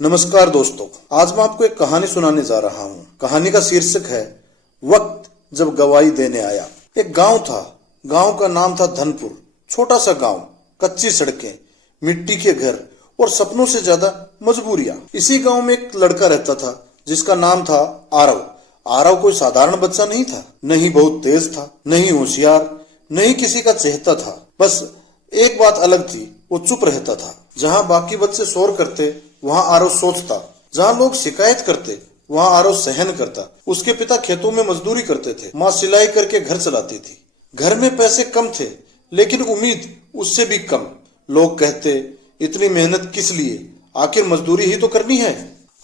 नमस्कार दोस्तों, आज मैं आपको एक कहानी सुनाने जा रहा हूँ। कहानी का शीर्षक है वक्त जब गवाही देने आया। एक गांव था। गांव का नाम था धनपुर। छोटा सा गांव, कच्ची सड़कें, मिट्टी के घर और सपनों से ज्यादा मजबूरियां। इसी गांव में एक लड़का रहता था जिसका नाम था आरव। आरव कोई साधारण बच्चा नहीं था, नहीं बहुत तेज था, नहीं होशियार, नहीं किसी का चहेता था। बस एक बात अलग थी, वो चुप रहता था। जहाँ बाकी बच्चे शोर करते वहाँ आरव सोचता, जहाँ लोग शिकायत करते वहाँ आरव सहन करता। उसके पिता खेतों में मजदूरी करते थे, माँ सिलाई करके घर चलाती थी। घर में पैसे कम थे लेकिन उम्मीद उससे भी कम। लोग कहते, इतनी मेहनत किस लिए, आखिर मजदूरी ही तो करनी है।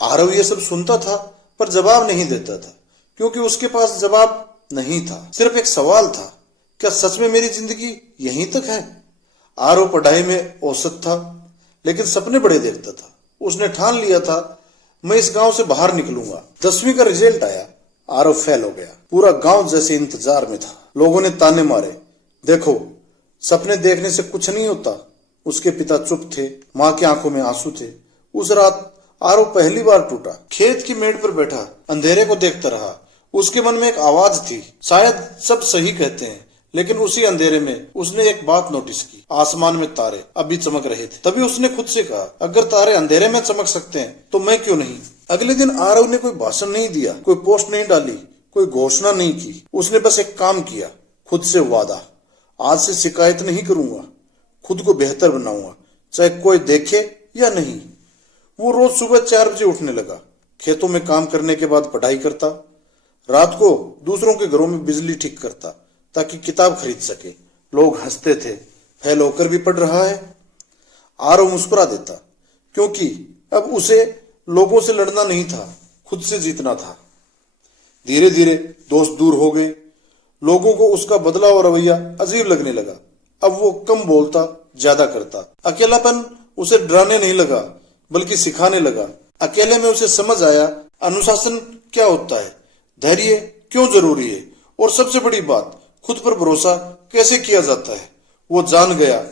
आरव ये सब सुनता था पर जवाब नहीं देता था, क्योंकि उसके पास जवाब नहीं था। सिर्फ एक सवाल था, क्या सच में मेरी जिंदगी यहीं तक है। आरव पढ़ाई में औसत था लेकिन सपने बड़े देखता था। उसने ठान लिया था, मैं इस गांव से बाहर निकलूंगा। 10वीं का रिजल्ट आया, आरव फेल हो गया। पूरा गांव जैसे इंतजार में था। लोगों ने ताने मारे, देखो सपने देखने से कुछ नहीं होता। उसके पिता चुप थे, माँ की आंखों में आंसू थे। उस रात आरव पहली बार टूटा। खेत की मेड़ पर बैठा अंधेरे को देखता रहा। उसके मन में एक आवाज थी, शायद सब सही कहते हैं, लेकिन उसी अंधेरे में उसने एक बात नोटिस की। आसमान में तारे अभी चमक रहे थे। तभी उसने खुद से कहा, अगर तारे अंधेरे में चमक सकते हैं तो मैं क्यों नहीं। अगले दिन आरव ने कोई भाषण नहीं दिया, कोई पोस्ट नहीं डाली, कोई घोषणा नहीं की। उसने बस एक काम किया, खुद से वादा, आज से शिकायत नहीं करूंगा, खुद को बेहतर बनाऊंगा, चाहे कोई देखे या नहीं। वो रोज सुबह 4 बजे उठने लगा। खेतों में काम करने के बाद पढ़ाई करता। रात को दूसरों के घरों में बिजली ठीक करता ताकि किताब खरीद सके। लोग हंसते थे, फेल होकर भी पढ़ रहा है। आरव मुस्कुरा देता, क्योंकि अब उसे लोगों से लड़ना नहीं था, खुद से जीतना था। धीरे धीरे दोस्त दूर हो गए। लोगों को उसका बदला और रवैया अजीब लगने लगा। अब वो कम बोलता, ज्यादा करता। अकेलापन उसे डराने नहीं लगा बल्कि सिखाने लगा। अकेले में उसे समझ आया अनुशासन क्या होता है, धैर्य क्यों जरूरी है, और सबसे बड़ी बात, खुद पर भरोसा कैसे किया जाता है। वो जान गया,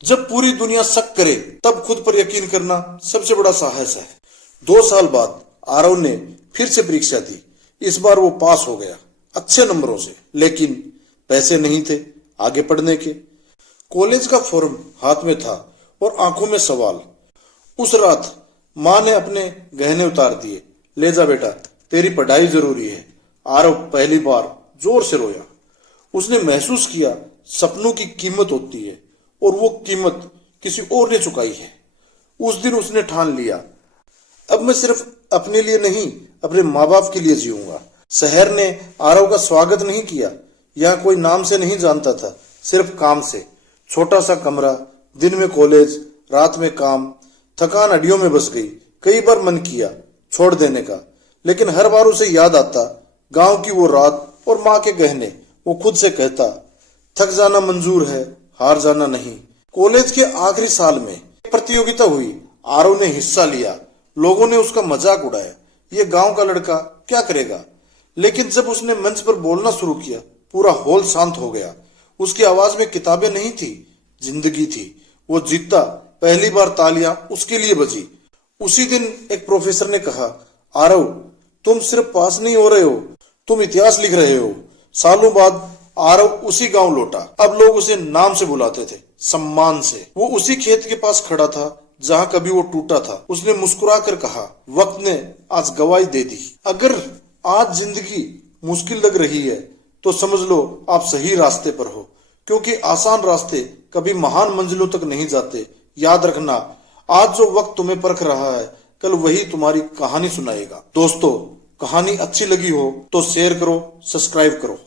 जब पूरी दुनिया शक करे तब खुद पर यकीन करना सबसे बड़ा साहस है। 2 साल बाद आरव ने फिर से परीक्षा दी। इस बार वो पास हो गया, अच्छे नंबरों से, लेकिन पैसे नहीं थे आगे पढ़ने के। कॉलेज का फॉर्म हाथ में था और आंखों में सवाल। उस रात माँ ने अपने गहने उतार दिए। ले जा बेटा, तेरी पढ़ाई जरूरी है। आरव पहली बार जोर से रोया। उसने महसूस किया सपनों की कीमत होती है और वो कीमत किसी और ने चुकाई है। उस दिन उसने ठान लिया, अब मैं सिर्फ अपने लिए नहीं, अपने माँ बाप के लिए जीऊंगा। शहर ने आरव का स्वागत नहीं किया। यहाँ कोई नाम से नहीं जानता था, सिर्फ काम से। छोटा सा कमरा, दिन में कॉलेज, रात में काम। थकान हड्डियों में बस गई। कई बार मन किया छोड़ देने का, लेकिन हर बार उसे याद आता गांव की वो रात और माँ के गहने। वो खुद से कहता, थक जाना मंजूर है, हार जाना नहीं। कॉलेज के आखिरी साल में एक प्रतियोगिता हुई। आरव ने हिस्सा लिया। लोगों ने उसका मजाक उड़ाया, ये गांव का लड़का क्या करेगा। लेकिन जब उसने मंच पर बोलना शुरू किया, पूरा हॉल शांत हो गया। उसकी आवाज में किताबें नहीं थी, जिंदगी थी। वो जीता। पहली बार तालियां उसके लिए बजी। उसी दिन एक प्रोफेसर ने कहा, आरव तुम सिर्फ पास नहीं हो रहे हो, तुम इतिहास लिख रहे हो। सालों बाद आरव उसी गांव लौटा। अब लोग उसे नाम से बुलाते थे, सम्मान से। वो उसी खेत के पास खड़ा था जहां कभी वो टूटा था। उसने मुस्कुरा कर कहा, वक्त ने आज गवाही दे दी। अगर आज जिंदगी मुश्किल लग रही है तो समझ लो आप सही रास्ते पर हो, क्योंकि आसान रास्ते कभी महान मंजिलों तक नहीं जाते। याद रखना, आज जो वक्त तुम्हें परख रहा है, कल वही तुम्हारी कहानी सुनाएगा। दोस्तों, कहानी अच्छी लगी हो तो शेयर करो, सब्सक्राइब करो।